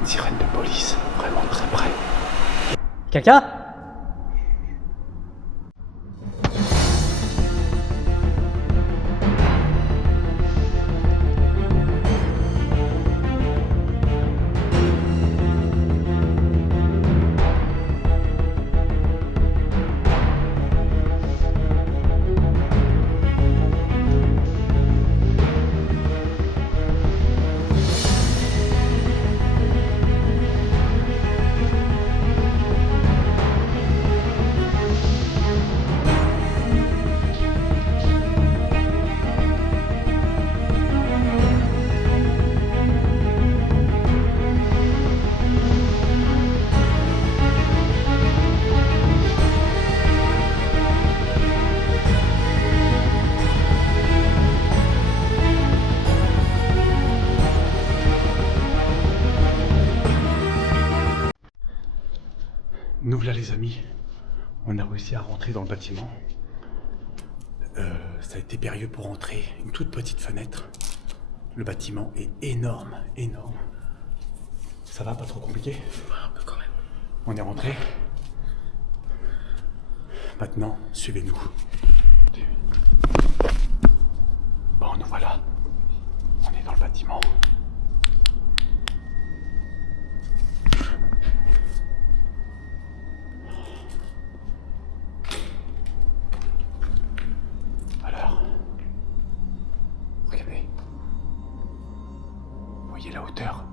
Une sirène de police, vraiment très près. Quelqu'un? Nous voilà les amis, on a réussi à rentrer dans le bâtiment. Ça a été périlleux pour rentrer, une toute petite fenêtre. Le bâtiment est énorme, énorme. Ça va, pas trop compliqué? Un peu quand même. On est rentré. Maintenant, suivez-nous. Bon, nous voilà. On est dans le bâtiment. Alors, regardez. Vous voyez la hauteur?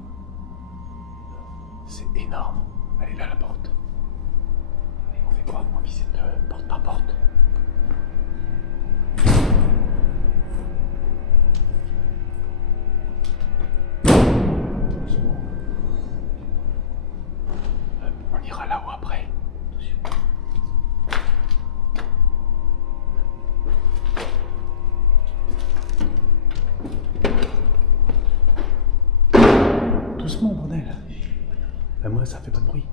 C'est énorme. Elle est là, la porte. On fait quoi? On visite porte par porte. On ira là-haut après. Doucement, bordel. Ben moi, ça fait pas de bruit.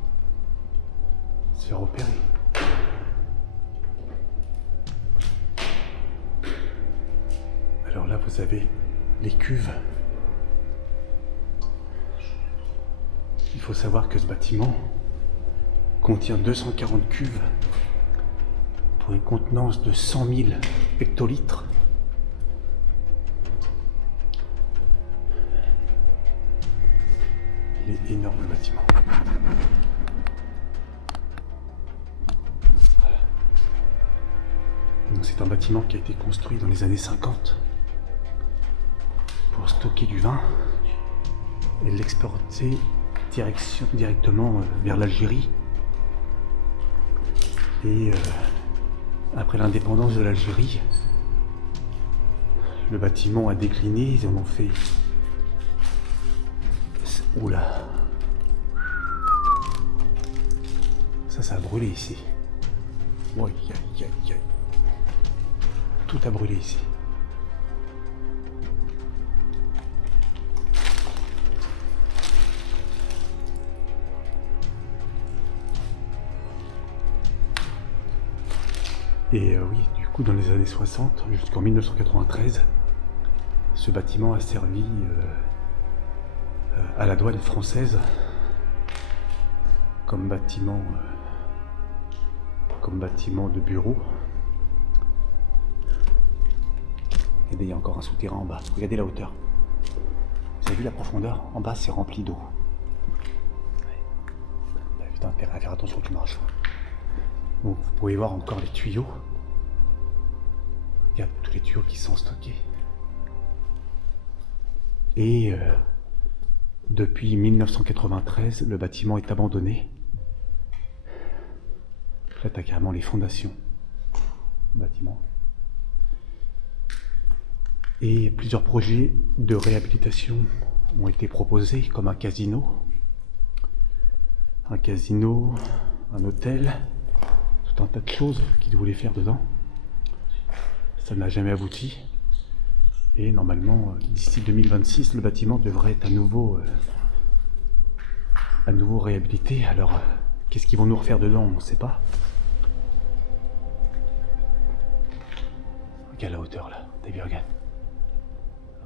Se faire repérer. Alors là, vous avez les cuves. Il faut savoir que ce bâtiment contient 240 cuves pour une contenance de 100 000 hectolitres. Il est énorme le bâtiment. Voilà. Donc c'est un bâtiment qui a été construit dans les années 50 pour stocker du vin et l'exporter directement vers l'Algérie. Et après l'indépendance de l'Algérie, le bâtiment a décliné, ils en ont fait... Oula. Ça a brûlé ici. Oui, aïe. Tout a brûlé ici. Et oui, du coup, dans les années 60, jusqu'en 1993, ce bâtiment a servi à la douane française comme bâtiment de bureau. Regardez, il y a encore un souterrain en bas. Regardez la hauteur. Vous avez vu la profondeur? En bas, c'est rempli d'eau. T'as intérêt à faire attention, tu marches. Donc, vous pouvez voir encore les tuyaux. Regarde tous les tuyaux qui sont stockés. Et depuis 1993, le bâtiment est abandonné. Là, t'as carrément les fondations du bâtiment. Et plusieurs projets de réhabilitation ont été proposés, comme un casino, un hôtel, tout un tas de choses qu'ils voulaient faire dedans. Ça n'a jamais abouti. Et normalement, d'ici 2026, le bâtiment devrait être à nouveau réhabilité. Alors, qu'est-ce qu'ils vont nous refaire dedans? On ne sait pas. Regarde la hauteur là, t'as vu, regarde.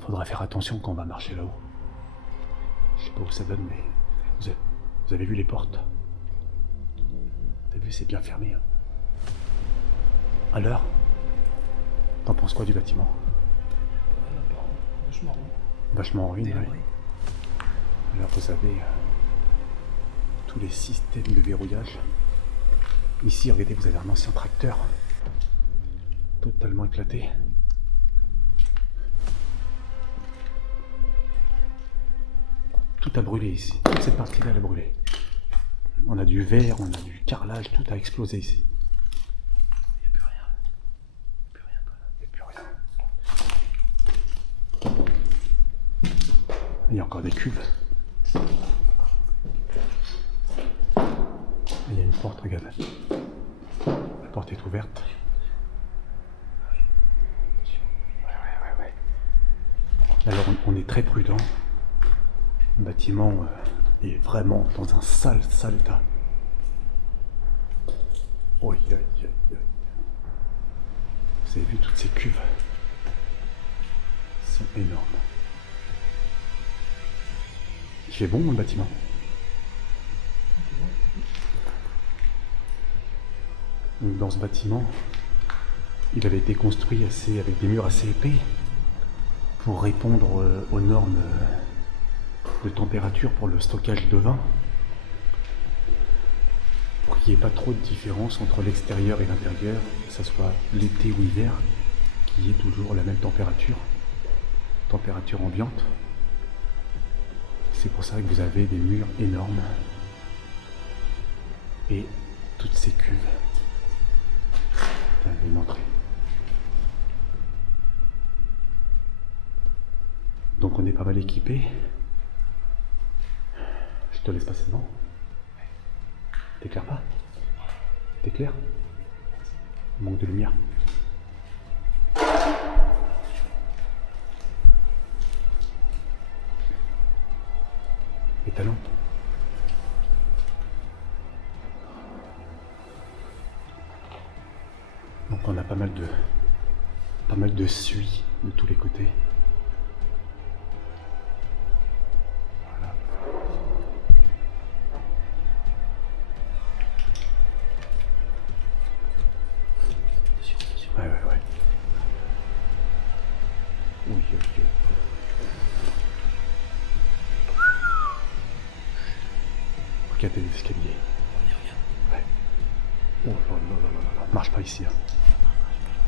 Faudra faire attention quand on va marcher là-haut. Je sais pas où ça donne, mais Vous avez vu les portes? T'as vu, c'est bien fermé. Hein. Alors, t'en penses quoi du bâtiment? Vachement rond. Vachement en ruine, Délabré. oui. Alors vous avez tous les systèmes de verrouillage. Ici, regardez, vous avez un ancien tracteur totalement éclaté. Tout a brûlé ici. Toute cette partie-là, elle a brûlé. On a du verre, on a du carrelage, tout a explosé ici. Il n'y a plus rien. Il n'y a plus rien. Il y a encore des cuves. Il y a une porte, regarde. La porte est ouverte. Ouais. Alors on est très prudent. Le bâtiment est vraiment dans un sale état. Oh, Vous avez vu toutes ces cuves? Elles sont énormes. Il fait bon le bâtiment. Donc, dans ce bâtiment, il avait été construit avec des murs assez épais pour répondre aux normes de température pour le stockage de vin, pour qu'il n'y ait pas trop de différence entre l'extérieur et l'intérieur, que ce soit l'été ou l'hiver, qu'il y ait toujours la même température ambiante. C'est pour ça que vous avez des murs énormes et toutes ces cuves. Une entrée. Donc on est pas mal équipé. Je te laisse passer devant. T'éclaires pas? T'éclaires? Manque de lumière. Et ta lampe? Donc on a pas mal de suie de tous les côtés. Voilà. Ouais. Oui. Regardez les escaliers. Ouais. Oh là. Marche pas ici. Hein.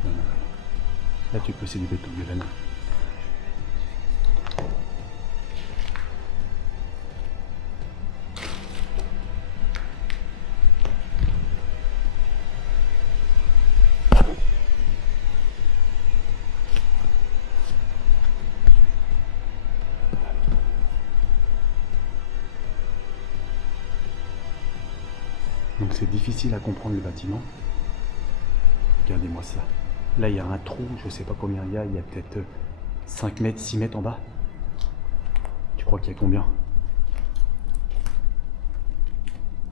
Non. Là tu peux, c'est du béton, de la. Donc c'est difficile à comprendre le bâtiment. Regardez-moi ça. Là il y a un trou, je sais pas combien il y a peut-être 5 mètres, 6 mètres en bas. Tu crois qu'il y a combien?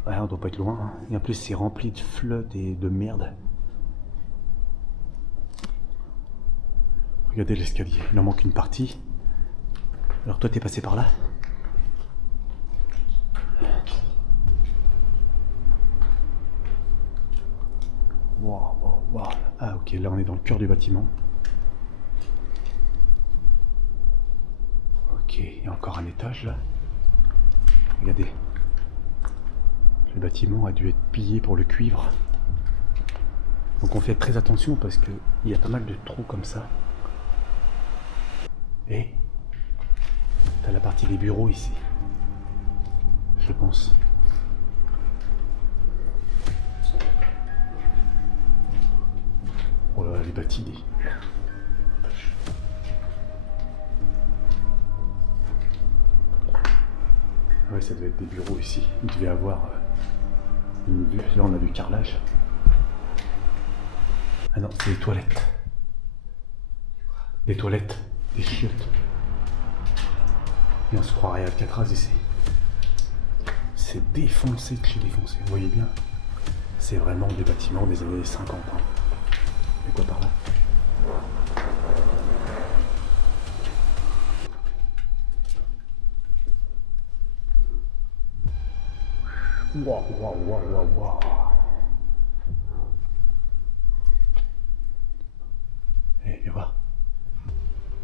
Ouais, on doit pas être loin. Hein. Et en plus c'est rempli de flotte et de merde. Regardez l'escalier, il en manque une partie. Alors toi t'es passé par là? Wow. Ah ok, là on est dans le cœur du bâtiment. Ok, il y a encore un étage là. Regardez. Le bâtiment a dû être pillé pour le cuivre. Donc on fait très attention parce qu'il y a pas mal de trous comme ça. Et t'as la partie des bureaux ici. Je pense. Oh là, les bâtis. Ouais, ça devait être des bureaux ici. Il devait avoir une vue. Là, on a du carrelage. Ah non, c'est des toilettes. Des toilettes, des chiottes. Et on se croirait à Alcatraz ici. C'est défoncé de chez défoncé. Vous voyez bien, c'est vraiment des bâtiments des années 50. Hein. Et quoi par là? Waouh. Eh, viens voir.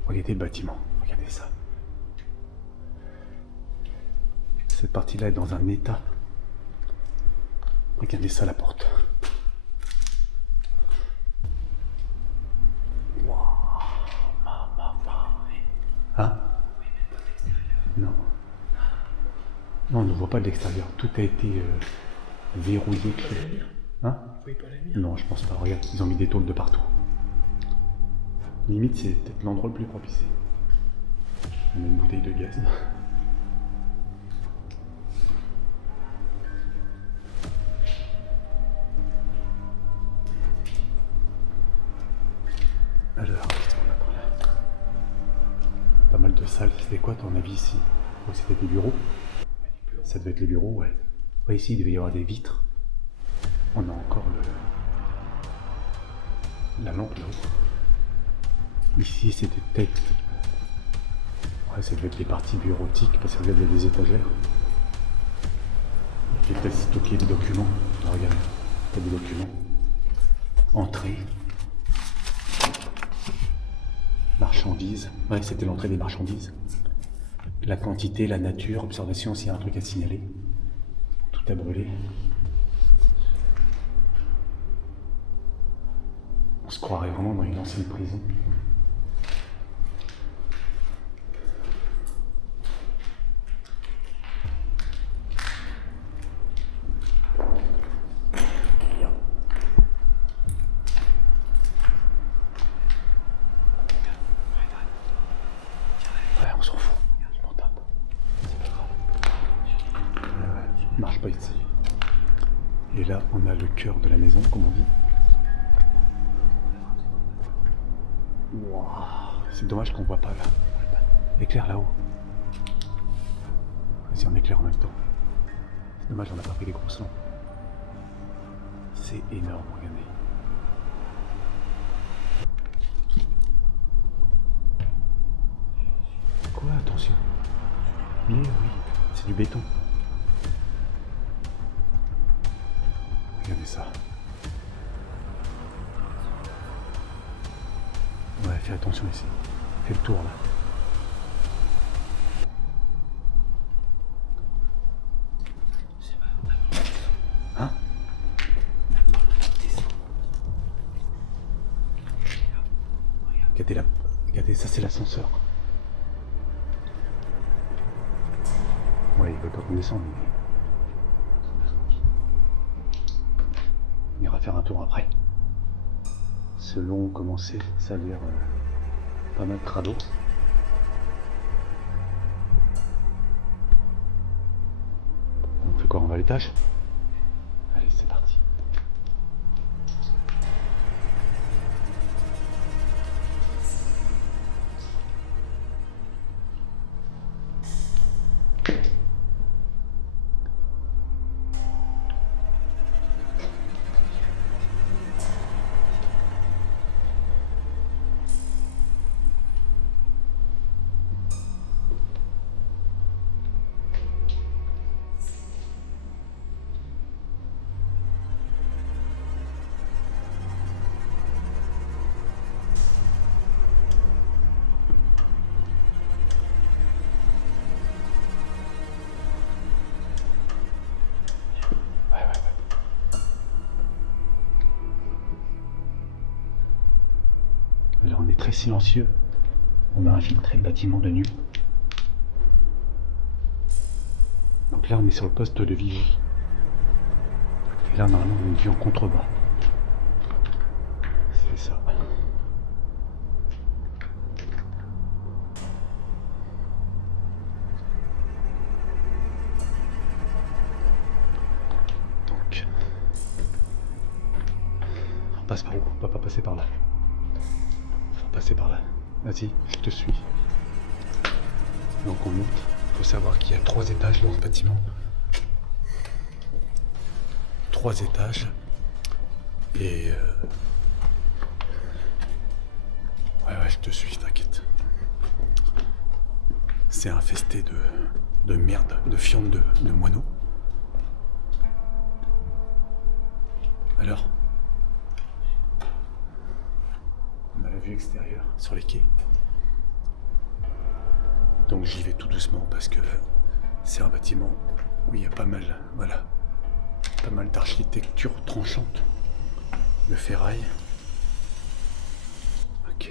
Regardez le bâtiment, regardez ça. Cette partie-là est dans un état. Regardez ça, la porte. Hein? Non. Non, on ne voit pas de l'extérieur. Tout a été verrouillé. Hein? Non, je pense pas. Regarde, ils ont mis des tôles de partout. Limite, c'est peut-être l'endroit le plus propre ici. On a une bouteille de gaz. Alors, qu'est-ce qu'on a par là? Pas mal de salles. C'était quoi ton avis ici? Oh, c'était des bureaux? Ça devait être les bureaux, ouais. Ouais, ici, il devait y avoir des vitres. On a encore la lampe là-haut. Ici, c'était peut-être... Ouais, ça devait être des parties bureautiques, parce qu'il y avait des étagères. Il y a peut-être stocké des documents. Ah, regarde, il y a des documents. Entrée. Marchandises. Ouais, c'était l'entrée des marchandises. La quantité, la nature, observation, s'il y a un truc à signaler. Tout a brûlé. On se croirait vraiment dans une ancienne prison. Ouais, on s'en fout. Je m'en tape. C'est pas grave. Ouais, marche pas ici. Et là, on a le cœur de la maison, comme on dit. Wow. C'est dommage qu'on voit pas là. Éclaire là-haut. Vas-y, on éclaire en même temps. C'est dommage, on n'a pas pris les grosses lampes. C'est énorme, regardez. Quoi? Attention. Mais oui, c'est du béton. Regardez ça. Ouais, fais attention ici. Fais le tour là. Hein? Regardez là. Regardez, ça c'est l'ascenseur. Ouais, il veut pas qu'on descende. On ira faire un tour après. Selon comment c'est, ça a l'air pas mal crado. On fait quoi? On va à l'étage? Allez, c'est parti. Alors on est très silencieux. On a infiltré le bâtiment de nuit. Donc là on est sur le poste de vigie. Et là normalement on est une vue en contrebas. C'est ça. Donc on passe par où? On va pas passer par là. Faut passer par là. Vas-y, je te suis. Donc on monte. Il faut savoir qu'il y a 3 étages dans ce bâtiment. 3 étages. Et ouais, je te suis, t'inquiète. C'est infesté de merde, de fientes de moineaux. Alors, on a la vue extérieure sur les quais. Donc j'y vais tout doucement parce que c'est un bâtiment où il y a pas mal, voilà, pas mal d'architecture tranchante, de ferraille. Ok.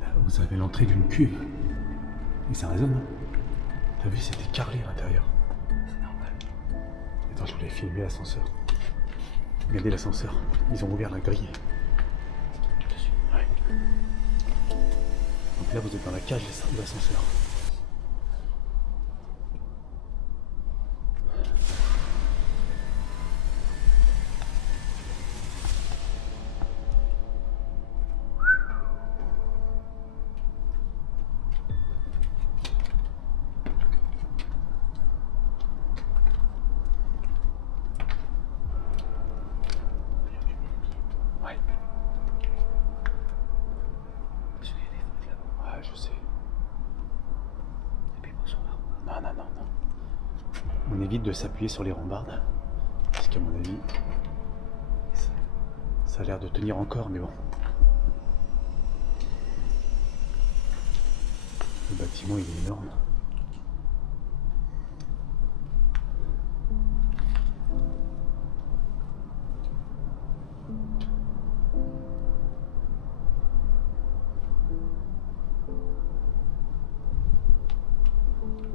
Là, vous avez l'entrée d'une cuve. Et ça résonne, hein. T'as vu, c'était carrelé à l'intérieur. C'est normal. Attends, je voulais filmer l'ascenseur. Regardez l'ascenseur. Ils ont ouvert la grille. Ouais. Donc là, vous êtes dans la cage de l'ascenseur. Ouais. Parce qu'il y a des trucs là-bas. Ouais, je sais. Et puis bon, sur là. Non. On évite de s'appuyer sur les rambardes. Parce qu'à mon avis, ça a l'air de tenir encore, mais bon. Le bâtiment, il est énorme.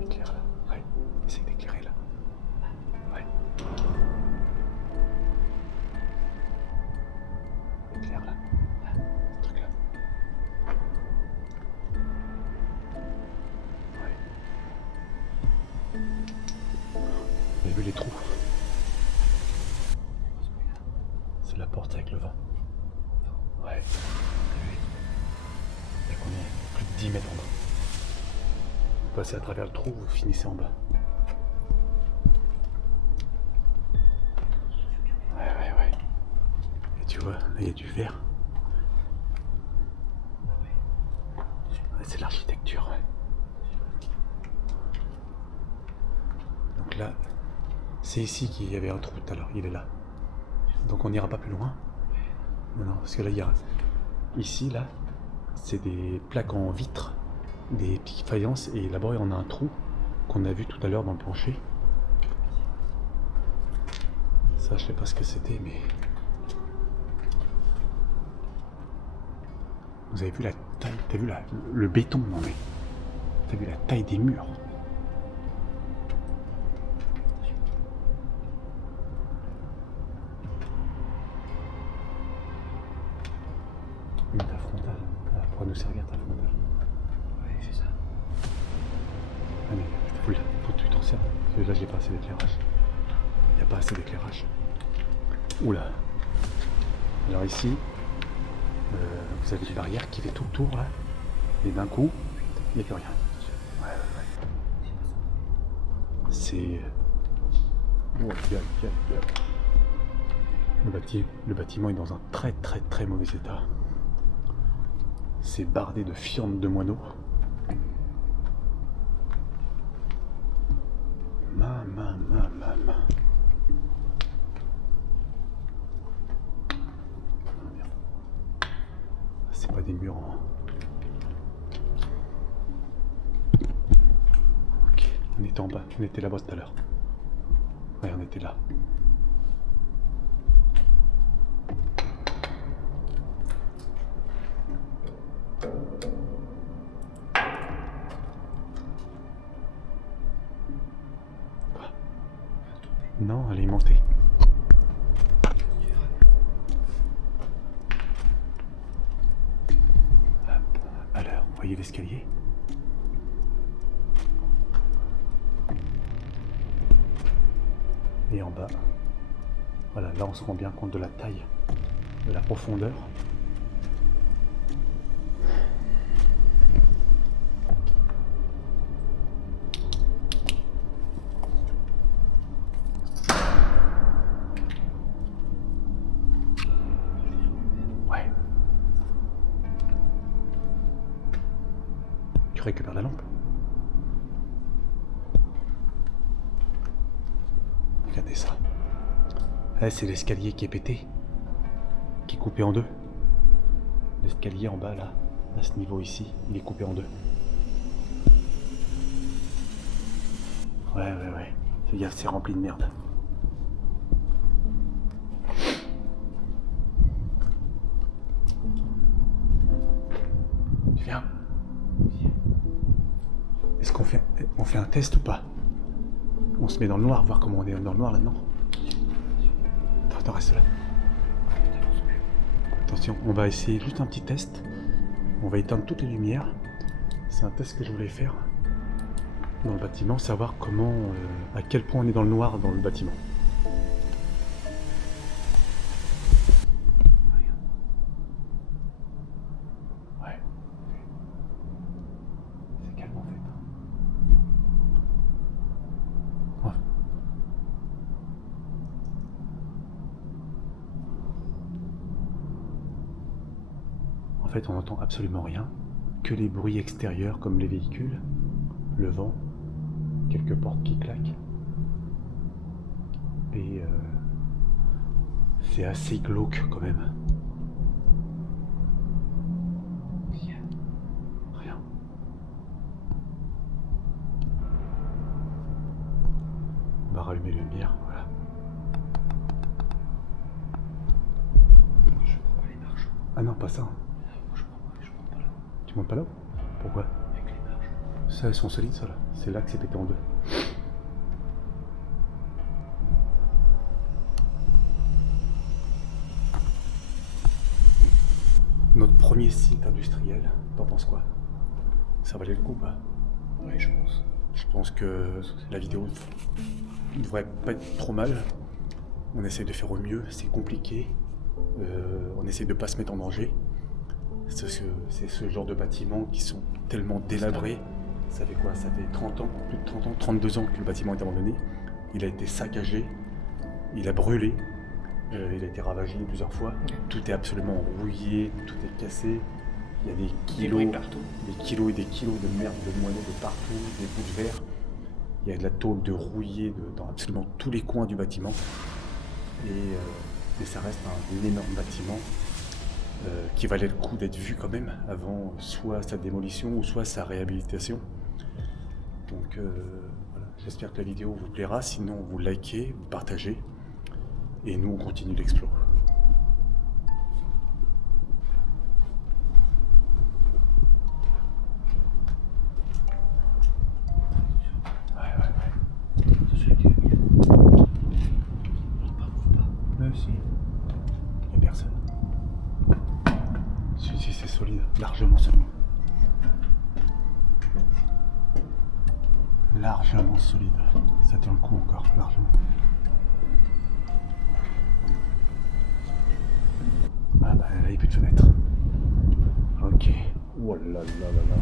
Éclaire là. Ouais. Essaye d'éclairer là. Ouais. Éclaire là. Ce truc là. Ouais. Vous avez vu les trous? C'est la porte avec le vent. Ouais. Il y a combien? Plus de 10 mètres en bas. Vous passez à travers le trou, vous finissez en bas. Ouais. Et tu vois, là il y a du verre. Ouais, c'est l'architecture, ouais. Donc là, c'est ici qu'il y avait un trou tout à l'heure, il est là. Donc on n'ira pas plus loin. Non, parce que là il y a... Ici, là, c'est des plaques en vitre, des petites faïences, et là-bas on a un trou qu'on a vu tout à l'heure dans le plancher. Ça, je sais pas ce que c'était, mais... Vous avez vu la taille, t'as vu le béton, non mais... T'as vu la taille des murs? Mais ta frontale, elle pourra nous servir ta frontale. Ouais, c'est ça. Ah mais faut que tu t'en sers, parce que là j'ai pas assez d'éclairage. Il n'y a pas assez d'éclairage. Oula. Alors ici, vous avez une barrière qui fait tout le tour là, et d'un coup, il n'y a plus rien. Ouais. C'est... Oh, bien. Le bâtiment est dans un très mauvais état. C'est bardé de fientes de moineaux. Ma. C'est pas des murs en... Ok, on était en bas, on était là-bas tout à l'heure. Ouais, on était là. Quoi? Non, elle est montée. Alors, vous voyez l'escalier? Et en bas, voilà, là on se rend bien compte de la taille, de la profondeur. récupères la lampe. Regardez ça. Ah, c'est l'escalier qui est pété. Qui est coupé en deux. L'escalier en bas là, à ce niveau ici, il est coupé en deux. Ouais. Fais gaffe, c'est rempli de merde. Tu viens? Est-ce qu'on fait un test ou pas? On se met dans le noir, voir comment on est dans le noir là-dedans. Attends, reste là. Attention, on va essayer juste un petit test. On va éteindre toutes les lumières. C'est un test que je voulais faire dans le bâtiment, savoir comment, à quel point on est dans le noir dans le bâtiment. Ouais. C'est calme en fait. Ouais. En fait, on n'entend absolument rien, que les bruits extérieurs comme les véhicules, le vent, quelques portes qui claquent. Et c'est assez glauque quand même. Rien. On va rallumer les lumières, voilà. Je prends pas les marches. Ah non, pas ça. Moi, je prends pas là. Tu montes pas là? Pourquoi? Avec les marches. Ça, elles sont solides, ça là. C'est là que c'est pété en deux. Notre premier site industriel, t'en penses quoi? Ça valait le coup, pas? Oui, je pense. Je pense que la vidéo ne devrait pas être trop mal. On essaie de faire au mieux, c'est compliqué. On essaie de ne pas se mettre en danger. C'est ce genre de bâtiments qui sont tellement délabrés. Ça fait quoi? Ça fait 30 ans, plus de 30 ans, 32 ans que le bâtiment est abandonné. Il a été saccagé, il a brûlé, il a été ravagé plusieurs fois. Tout est absolument rouillé, tout est cassé. Il y a des kilos, partout. des kilos et des kilos de merde, de moineaux de partout, des bouts de verre. Il y a de la tôle de rouillé dans absolument tous les coins du bâtiment. Et ça reste un énorme bâtiment qui valait le coup d'être vu quand même avant soit sa démolition ou soit sa réhabilitation. Donc voilà, j'espère que la vidéo vous plaira, sinon vous likez, vous partagez et nous on continue l'explo. C'est celui qui est bien. Bouge pas. Mais si, il n'y a personne. Celui-ci c'est solide, largement solide. Largement solide. Ça tient le coup encore, largement. Ah bah là il n'y a plus de fenêtre. Ok. Oh là là là là.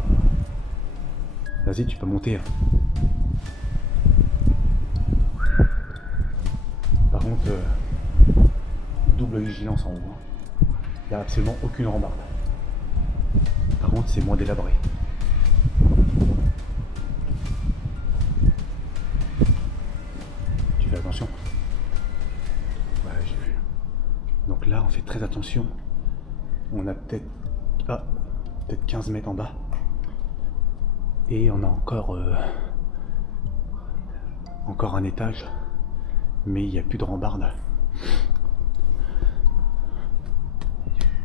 Vas-y, tu peux monter. Par contre, double vigilance en haut. Il n'y a absolument aucune rambarde. Par contre, c'est moins délabré. Tu fais attention. Ouais, j'ai vu. Donc là, on fait très attention. On a peut-être 15 mètres en bas. Et on a encore un étage. Mais il n'y a plus de rambarde.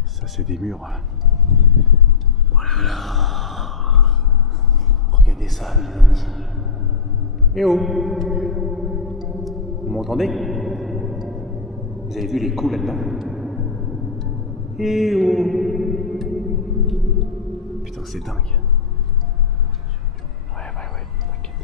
Ça, c'est des murs. Voilà. Regardez ça, mes amis. Eh oh! Vous m'entendez? Vous avez vu les coups là-dedans? Eh oh! Putain, c'est dingue. Ouais, t'inquiète.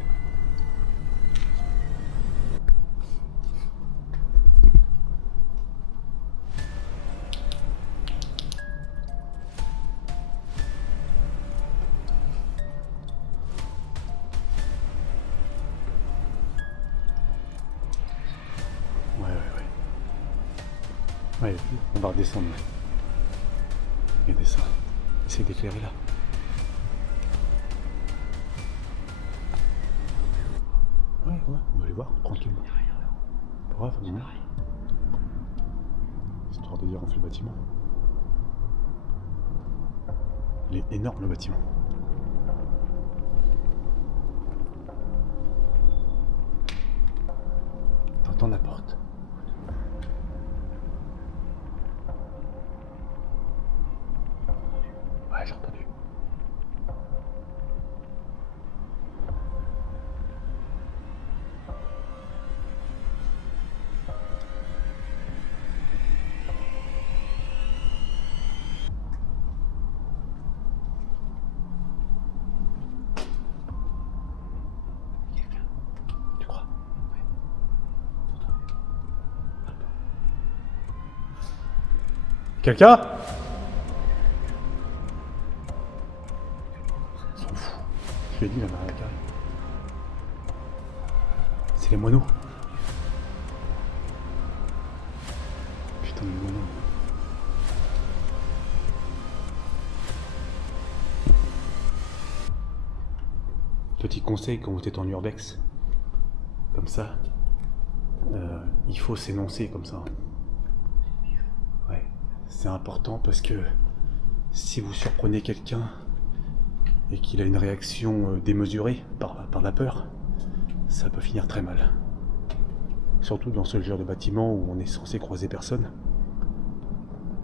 Ouais, on va redescendre. Regardez ça. Essayez d'éclairer là. Ouais, on va aller voir, tranquillement. Pas grave, non. Histoire de dire, on fait le bâtiment. Il est énorme le bâtiment. T'entends la porte? Ouais, j'ai entendu. Tu crois? Quelqu'un? On s'en fout. Je l'ai dit, la Maria Carré. C'est les moineaux. Putain, les moineaux. Petit conseil quand vous êtes en urbex, comme ça, il faut s'énoncer comme ça. Ouais, c'est important parce que si vous surprenez quelqu'un et qu'il a une réaction démesurée par la peur, ça peut finir très mal. Surtout dans ce genre de bâtiment où on est censé croiser personne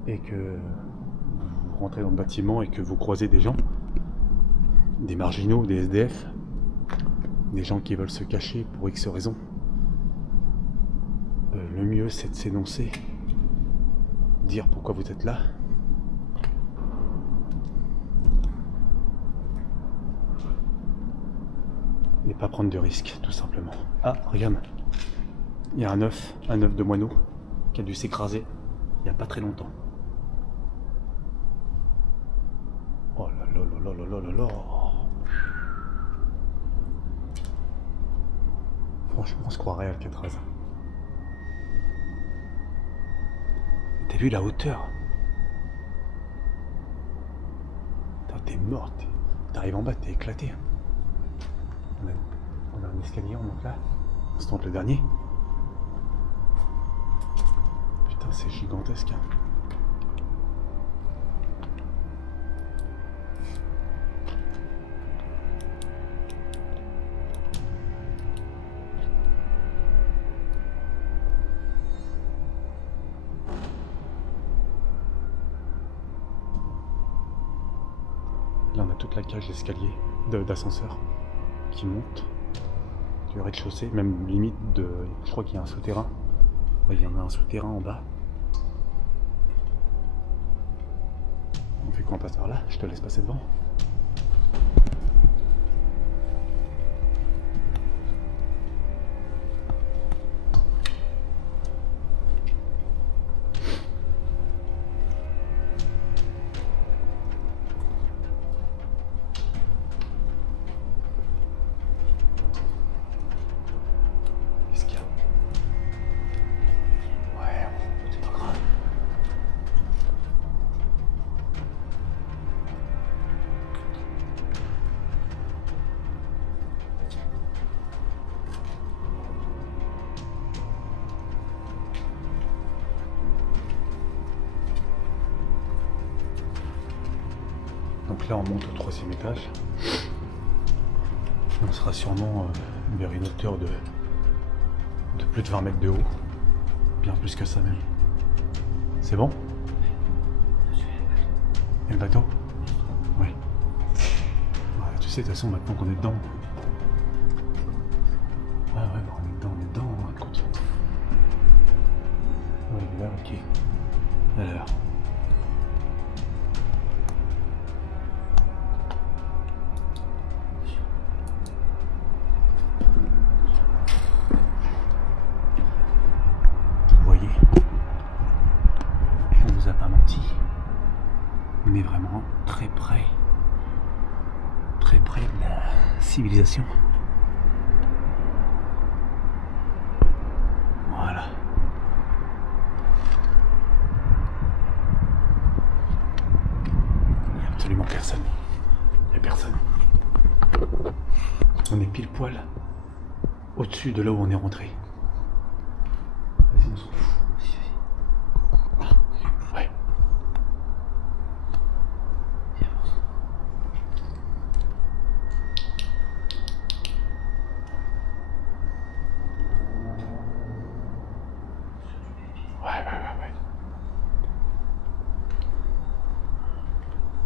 et que vous rentrez dans le bâtiment et que vous croisez des gens, des marginaux, des SDF, des gens qui veulent se cacher pour X raisons. Le mieux c'est de s'énoncer, dire pourquoi vous êtes là. Et pas prendre de risques, tout simplement. Ah, regarde, il y a un œuf de moineau qui a dû s'écraser il n'y a pas très longtemps. Oh là là là là là là là. Franchement, on se croirait à Alcatraz. T'as vu la hauteur? T'es mort, t'arrives en bas, t'es éclaté. On a un escalier, on monte là. On se tente le dernier. Putain, c'est gigantesque. Là, on a toute la cage d'escalier, d'ascenseur qui monte du rez-de-chaussée, même limite de. Je crois qu'il y a un souterrain. Ouais, il y en a un souterrain en bas. On fait quoi, on passe par là? Je te laisse passer devant. Donc là on monte au 3e étage. On sera sûrement vers une hauteur de plus de 20 mètres de haut. Bien plus que ça même. C'est bon? Et le bateau? Oui. Ouais, tu sais, de toute façon maintenant qu'on est dedans. Ah ouais, bah, on est dedans, écoute. Ouais, là, ok. Alors. On est vraiment très près de la civilisation. Voilà. Il n'y a absolument personne. Il n'y a personne. On est pile poil au-dessus de là où on est rentré. Vas-y, on s'en fout. Ouais. Ouais.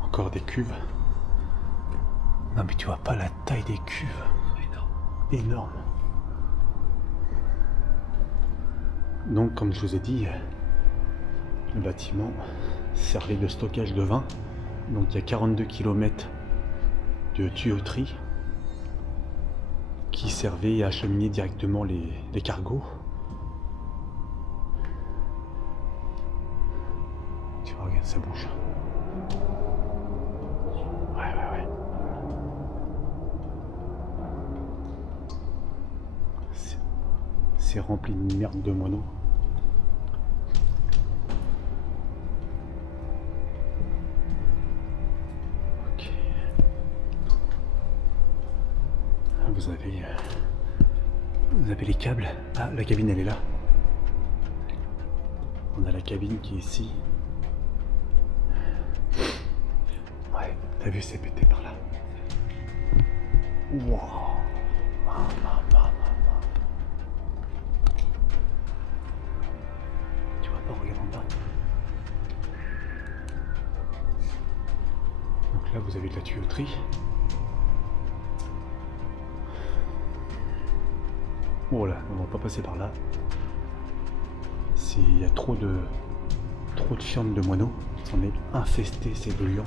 Encore des cuves. Non mais tu vois pas la taille des cuves. Énorme. Donc comme je vous ai dit, le bâtiment servait de stockage de vin. Donc il y a 42 km de tuyauterie qui servait à acheminer directement les cargos. Tu vois, regarde, ça bouge. Ouais. C'est rempli de merde de moineaux. Ok. Vous avez les câbles. Ah, la cabine elle est là. On a la cabine qui est ici. Ouais, t'as vu, c'est pété par là. Wow. Tu vois pas, regarde en bas. Donc là, vous avez de la tuyauterie. Oh là, on va pas passer par là. Il y a trop de fientes de moineaux. C'en est infesté, c'est bruyant.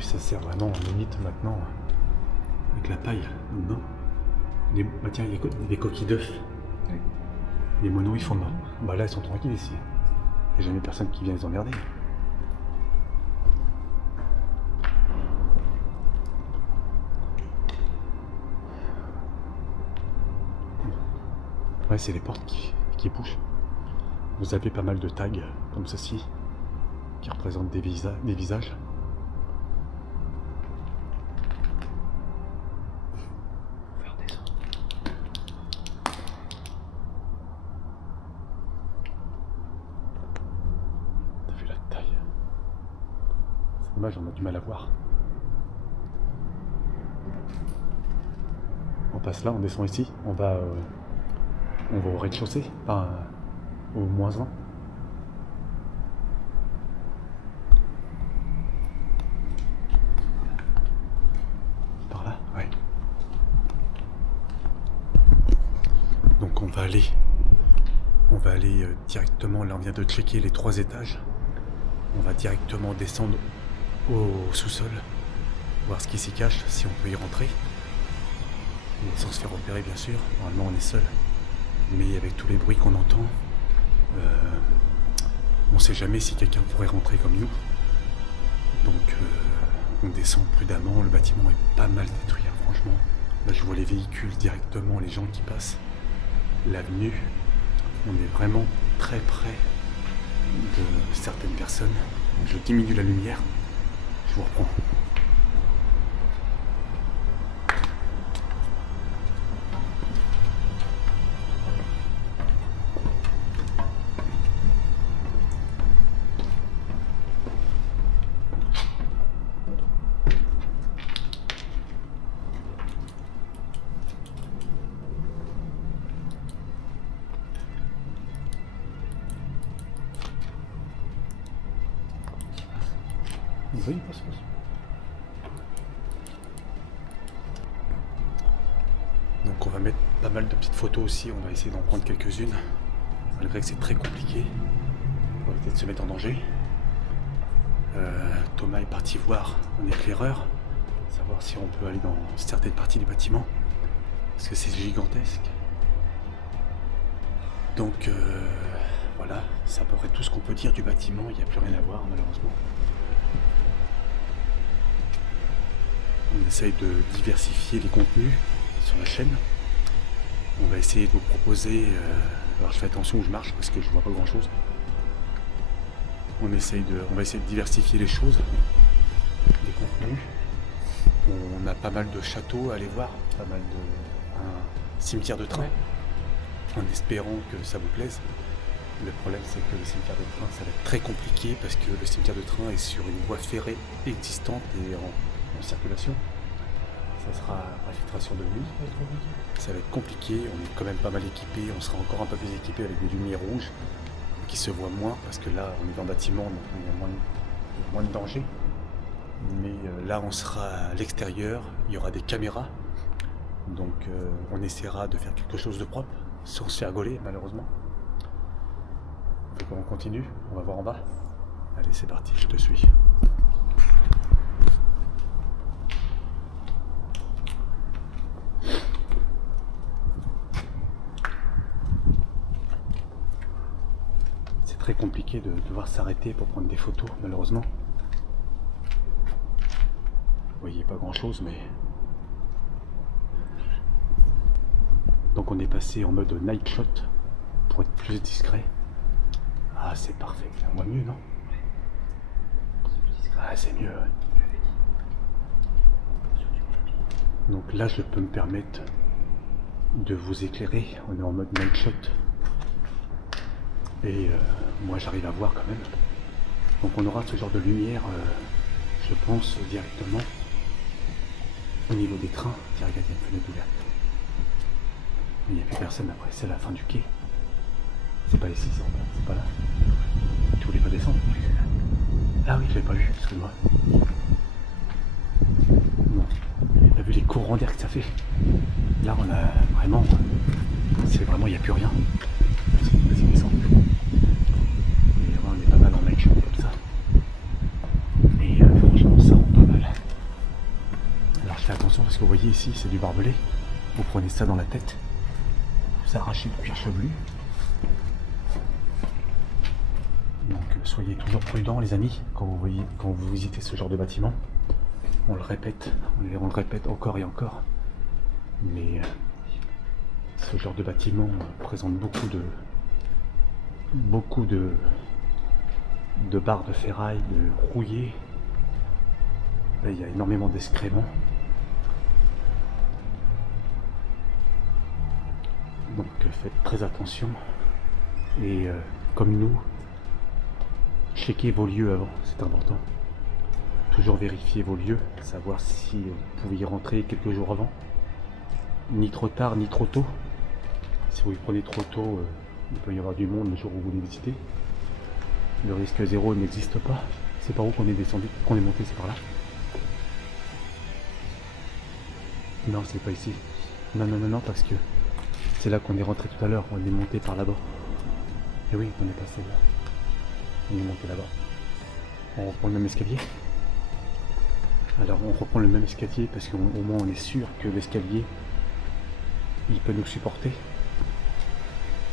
Ça sert vraiment en limite maintenant avec la paille dedans. Bah tiens, il y a des coquilles d'œufs. Oui. Les moineaux ils font dedans. Bah là ils sont tranquilles ici. Il n'y a jamais personne qui vient les emmerder. Ouais, c'est les portes qui bougent. Vous avez pas mal de tags comme ceci qui représentent des visages. Dommage, on a du mal à voir. On passe là, on descend ici, on va au rez-de-chaussée, enfin au -1. Par là, ouais. Donc on va aller directement, là on vient de checker les 3 étages. On va directement descendre au sous-sol, voir ce qui s'y cache, si on peut y rentrer. Et sans se faire repérer bien sûr, normalement on est seul. Mais avec tous les bruits qu'on entend, on sait jamais si quelqu'un pourrait rentrer comme nous. Donc on descend prudemment, le bâtiment est pas mal détruit, hein, franchement. Là je vois les véhicules directement, les gens qui passent. L'avenue, on est vraiment très près de certaines personnes. Donc je diminue la lumière. Je vous reprends. Oui, passe. Donc on va mettre pas mal de petites photos aussi, on va essayer d'en prendre quelques-unes, malgré que c'est très compliqué, on va éviter de se mettre en danger. Thomas est parti voir un éclaireur, savoir si on peut aller dans certaines parties du bâtiment, parce que c'est gigantesque. Donc voilà, C'est à peu près tout ce qu'on peut dire du bâtiment, il n'y a plus rien à voir malheureusement. On essaye de diversifier les contenus sur la chaîne. On va essayer de vous proposer... alors je fais attention où je marche parce que je vois pas grand chose. On va essayer de diversifier les choses, les contenus. On a pas mal de châteaux à aller voir, pas mal de... un cimetière de train. En espérant que ça vous plaise. Le problème c'est que le cimetière de train ça va être très compliqué parce que le cimetière de train est sur une voie ferrée existante et en circulation. Ça sera infiltration de nuit. Ça va être compliqué, on est quand même pas mal équipé, on sera encore un peu plus équipé avec des lumières rouges qui se voient moins parce que là on est dans le bâtiment donc il y a moins de danger. Mais là on sera à l'extérieur, il y aura des caméras. Donc on essaiera de faire quelque chose de propre sans se faire gauler malheureusement. Donc on continue, on va voir en bas. Allez c'est parti, je te suis. C'est très compliqué de devoir s'arrêter pour prendre des photos malheureusement. Vous voyez pas grand chose mais... Donc on est passé en mode night shot pour être plus discret. Ah c'est parfait, on voit mieux non? Ah c'est mieux. Donc là je peux me permettre de vous éclairer, on est en mode night shot. Et moi j'arrive à voir quand même. Donc on aura ce genre de lumière, je pense, directement au niveau des trains. Tiens regardez, il y a une fenêtre ouverte. Il n'y a plus personne après, c'est la fin du quai. C'est pas ici, c'est pas là. Tu voulais pas descendre? Ah oui, je l'ai pas vu, excuse-moi. Non, t'as vu les courants d'air que ça fait? Là on a vraiment... C'est vraiment, il n'y a plus rien. Vas-y, descends. Et ouais, on est pas mal en night shot comme ça. Et franchement ça rend pas mal. Alors je fais attention parce que vous voyez ici c'est du barbelé. Vous prenez ça dans la tête. Vous arrachez le cuir chevelu. Donc soyez toujours prudents les amis quand vous visitez ce genre de bâtiment. On le répète encore et encore. Mais ce genre de bâtiment présente beaucoup de barres de ferraille, de rouillés. Là, il y a énormément d'excréments. Donc faites très attention. Et comme nous, checkez vos lieux avant, c'est important. Toujours vérifier vos lieux, savoir si vous pouvez y rentrer quelques jours avant. Ni trop tard, ni trop tôt. Si vous y prenez trop tôt, il peut y avoir du monde le jour où vous les visitez. Le risque zéro n'existe pas. C'est par où qu'on est descendu, qu'on est monté, c'est par là. Non, c'est pas ici. Non, parce que c'est là qu'on est rentré tout à l'heure. On est monté par là-bas. Et oui, on est passé là. On est monté là-bas. On reprend le même escalier. Alors on reprend le même escalier parce qu'au moins on est sûr que l'escalier il peut nous supporter.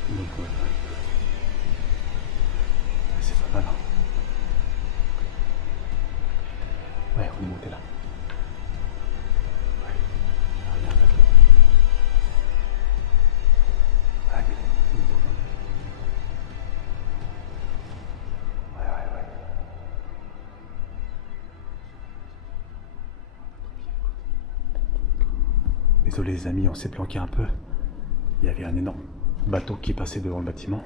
Donc voilà. C'est pas mal. Ouais, on est monté là. Ouais. Regarde là. Allez, on est monté. Ouais. Désolé les amis, on s'est planqué un peu. Il y avait un énorme bateau qui passait devant le bâtiment.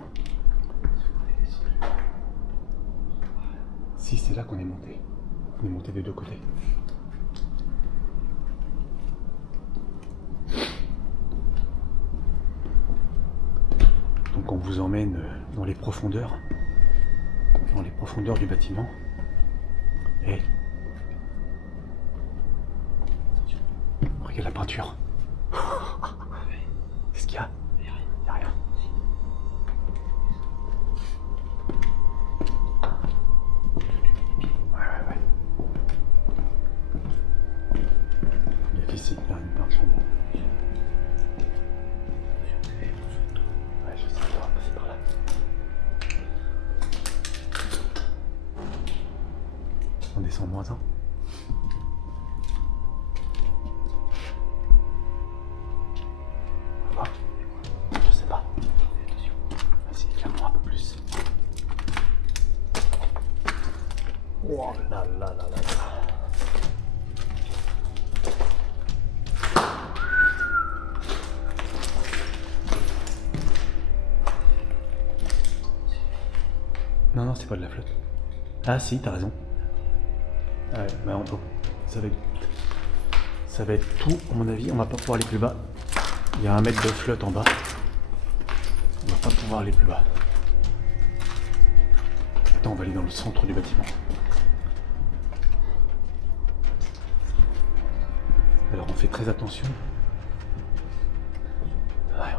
Si, c'est là qu'on est monté. On est monté des deux côtés. Donc on vous emmène dans les profondeurs du bâtiment. Et regarde la peinture. Qu'est-ce qu'il y a? Il n'y a rien. Ouais. Il y a ici, il y a une marche en bas. Ouais, je sais pas, c'est par là. on descend -1. On va voir. Je sais pas. Vas-y, éclaire-moi un peu plus. Oh là là là là là. Non, non, c'est pas de la flotte. Ah si, t'as raison. Ouais, bah on peut... Ça va être tout, à mon avis. On va pas pouvoir aller plus bas. Il y a 1 mètre de flotte en bas. On va pas pouvoir aller plus bas. Attends, on va aller dans le centre du bâtiment. Alors on fait très attention. Ouais.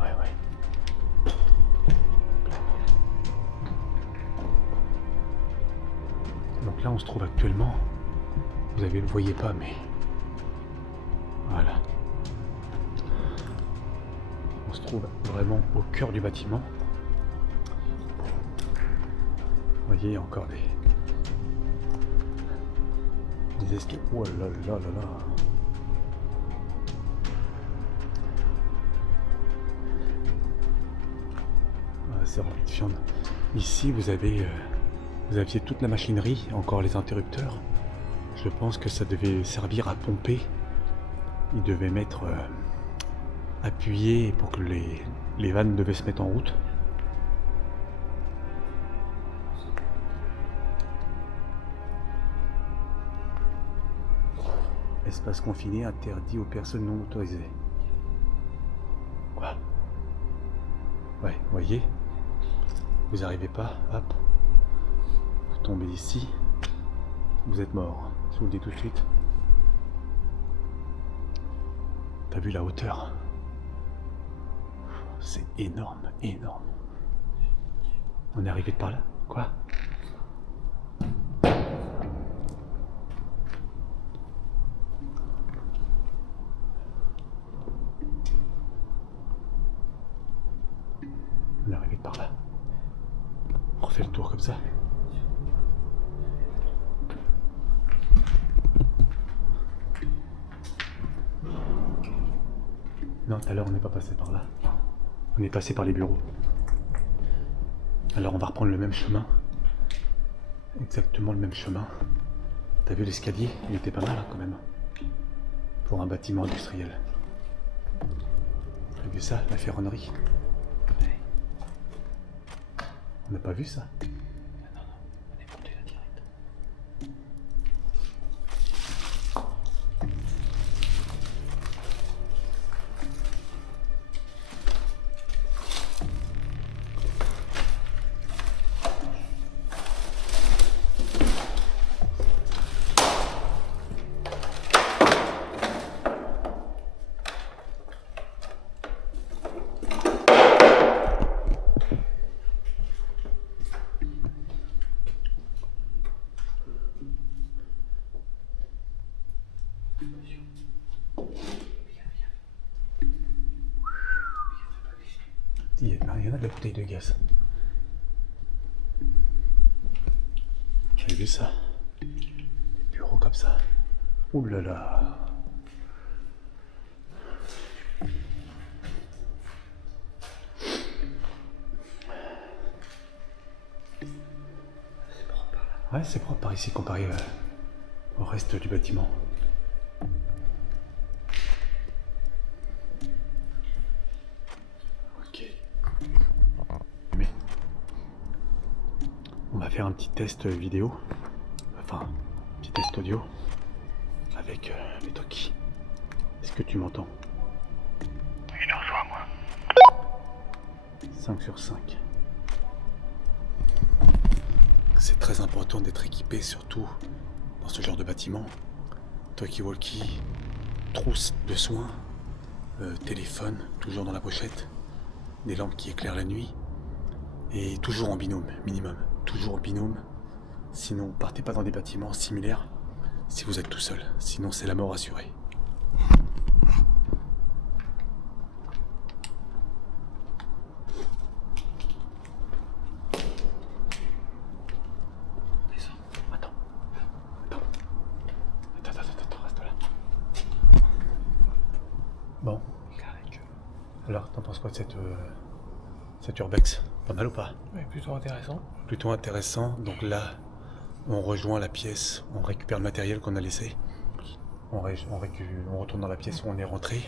Donc là on se trouve actuellement, vous ne le voyez pas mais voilà. On se trouve vraiment au cœur du bâtiment. Vous voyez encore des escaliers. Oh là là là là. Ah, c'est rempli de viande. Ici vous aviez toute la machinerie, encore les interrupteurs. Je pense que ça devait servir à pomper. Ils devaient mettre appuyé pour que les vannes devaient se mettre en route. Espace confiné interdit aux personnes non autorisées. Quoi? Ouais, vous voyez? Vous arrivez pas, hop. Vous tombez ici. Vous êtes mort. Je vous le dis tout de suite. T'as vu la hauteur? C'est énorme, énorme. On est arrivé de par là? Quoi? On est arrivé de par là. On refait le tour comme ça. Non, tout à l'heure on n'est pas passé par là. On est passé par les bureaux. Alors on va reprendre le même chemin. Exactement le même chemin. T'as vu l'escalier? Il était pas mal hein, quand même. Pour un bâtiment industriel. T'as vu ça, la ferronnerie? On n'a pas vu ça? Non, on est monté là direct. Il y en a de la bouteille de gaz. J'ai vu ça. Des bureaux comme ça. Ouh là là. Ouais, c'est propre par ici comparé au reste du bâtiment. Ok. Mais on va faire un petit test vidéo, enfin un petit test audio avec les Toki. Est-ce que tu m'entends? Je te rejoins, moi. 5 sur 5. C'est très important d'être équipé, surtout dans ce genre de bâtiment. Talkie-walkie, trousse de soins, téléphone, toujours dans la pochette, des lampes qui éclairent la nuit, et toujours en binôme, minimum. Toujours en binôme. Sinon, partez pas dans des bâtiments similaires si vous êtes tout seul. Sinon, c'est la mort assurée. Attends. Alors, t'en penses quoi de cette urbex? Pas mal ou pas? Ouais, plutôt intéressant. Plutôt intéressant. Donc là, on rejoint la pièce, on récupère le matériel qu'on a laissé. On retourne dans la pièce où on est rentré.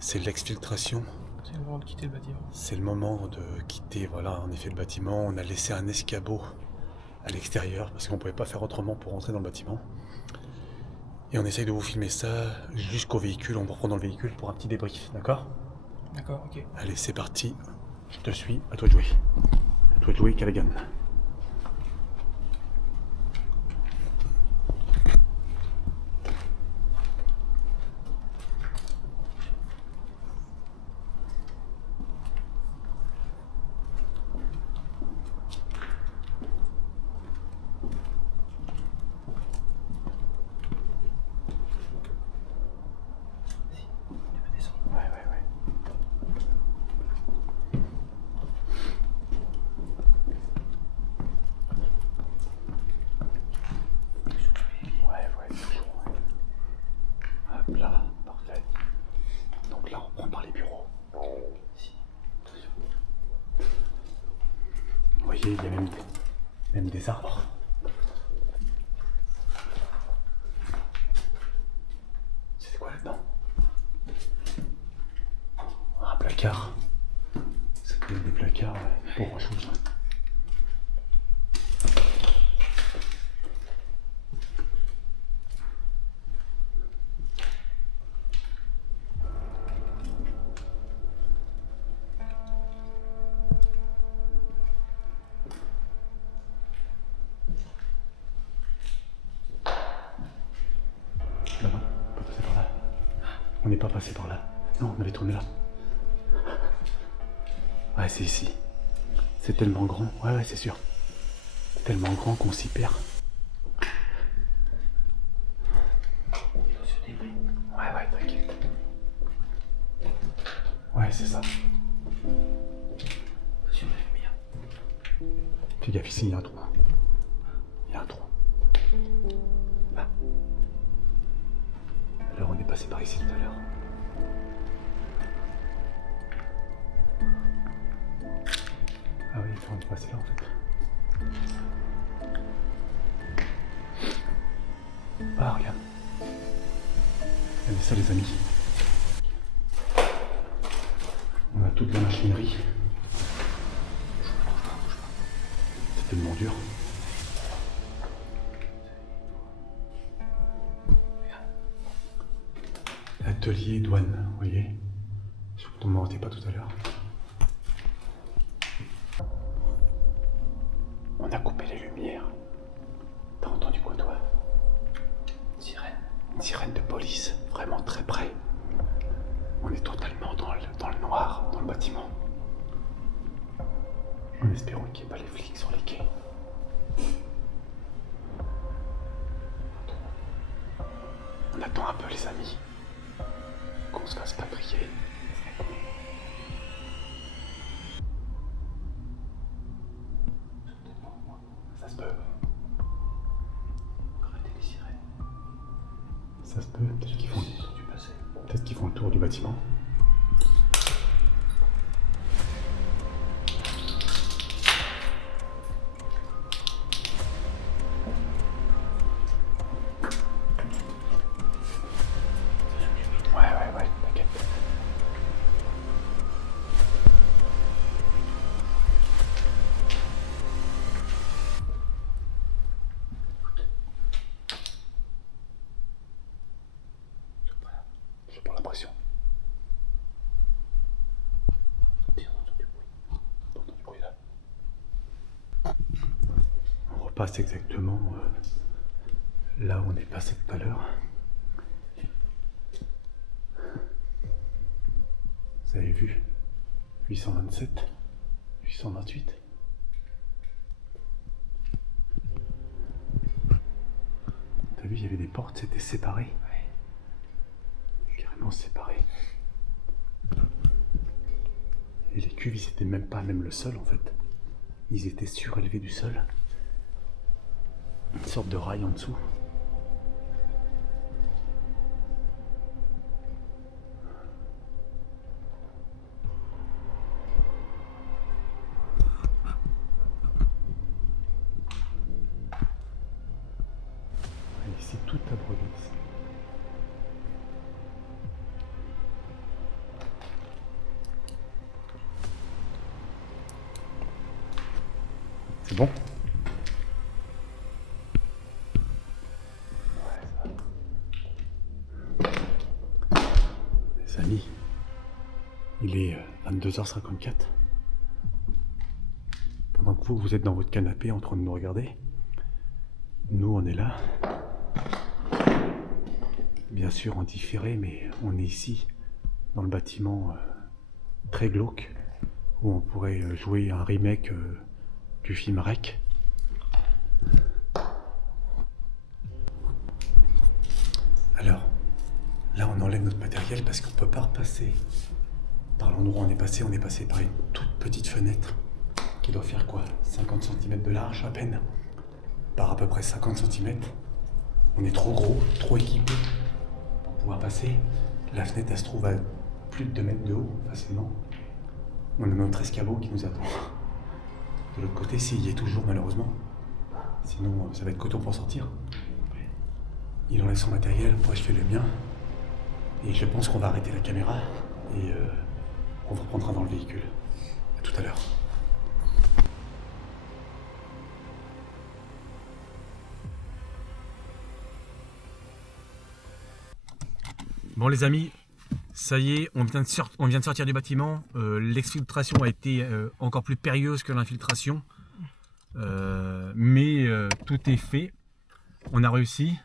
C'est l'exfiltration. C'est le moment de quitter le bâtiment. C'est le moment de quitter, voilà, en effet, le bâtiment. On a laissé un escabeau à l'extérieur parce qu'on ne pouvait pas faire autrement pour rentrer dans le bâtiment. Et on essaye de vous filmer ça jusqu'au véhicule. On vous reprend dans le véhicule pour un petit débrief, d'accord? D'accord, ok. Allez, c'est parti. Je te suis, à toi de jouer. À toi de jouer, Callaghan. Hop là, parfait. Donc là, on prend par les bureaux. Vous voyez, il y a même des arbres. C'est quoi là-dedans? Un placard. Ça peut être des placards, pour grand chose. Là, non, on peut passer par là. On n'est pas passé par là. Non, on avait tourné là. Ouais, c'est ici. C'est tellement grand. Ouais, c'est sûr. Tellement grand qu'on s'y perd. Ouais, t'inquiète. Ouais, c'est ça. Fais gaffe, ici, il y a un trou. Il y a un trou. Là. Alors, on est passé par ici tout à l'heure. Ah oui, on est passé là en fait. Ah, regarde. Regardez ça, les amis. On a toute la machinerie. C'est tellement dur. Atelier douane, vous voyez? Je ne m'en mentais pas tout à l'heure. On a coupé les lumières. T'as entendu quoi, toi? Sirène. Une sirène de police, vraiment très près. On est totalement dans le noir, dans le bâtiment. En espérant qu'il n'y ait pas les flics sur les quais. On attend un peu, les amis. Qu'on se fasse pas griller. Ça se peut. Arrêtez les sirènes. Ça se peut, peut-être qu'ils font le tour du bâtiment. Ouais, t'inquiète. Je prends la pression. T'entends du bruit là. On repasse exactement là où on est passé tout à l'heure. Vous avez vu? 827, 828. T'as vu, il y avait des portes, c'était séparé. Carrément séparé. Et les cuves, ils étaient même pas à même le sol en fait. Ils étaient surélevés du sol. Une sorte de rail en dessous. c'est toute la brebis. C'est bon? Les amis, il est 22h54. Pendant que vous êtes dans votre canapé en train de nous regarder, nous on est là. Bien sûr en différé, mais on est ici, dans le bâtiment très glauque, où on pourrait jouer un remake du film Rec. Alors, là on enlève notre matériel parce qu'on ne peut pas repasser par l'endroit où on est passé par une toute petite fenêtre qui doit faire quoi, 50 cm de large à peine, par à peu près 50 cm. On est trop gros, trop équipé pour pouvoir passer. La fenêtre elle se trouve à plus de 2 mètres de haut facilement. On a notre escabeau qui nous attend. De l'autre côté, s'il y est toujours malheureusement. Sinon, ça va être coton pour sortir. Il enlève son matériel, moi je fais le mien. Et je pense qu'on va arrêter la caméra et on reprendra dans le véhicule. À tout à l'heure. Bon les amis, ça y est, on vient de sortir du bâtiment. L'exfiltration a été encore plus périlleuse que l'infiltration. Mais tout est fait. On a réussi.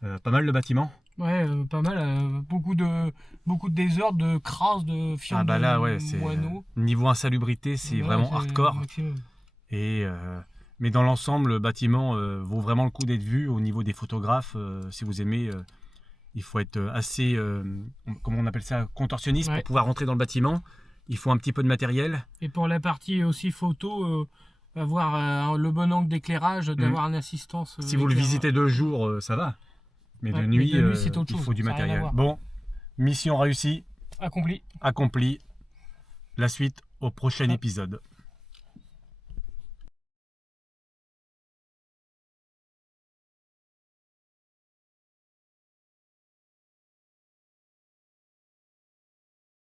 Pas mal le bâtiment. Ouais, pas mal. Beaucoup de désordre, de crasse, de fientes Ah bah là, ouais, de c'est moineaux. niveau insalubrité, c'est vraiment hardcore. Et mais dans l'ensemble, le bâtiment vaut vraiment le coup d'être vu au niveau des photographes. Si vous aimez, il faut être assez, comment on appelle ça, contorsionniste pour pouvoir rentrer dans le bâtiment. Il faut un petit peu de matériel. Et pour la partie aussi photo, avoir le bon angle d'éclairage, d'avoir une assistance. Si vous le visitez de jour, ça va. Mais de nuit, c'est autre il chose. faut du Ça a rien à matériel. voir. Bon, mission réussie, Accompli. accomplie. La suite au prochain épisode.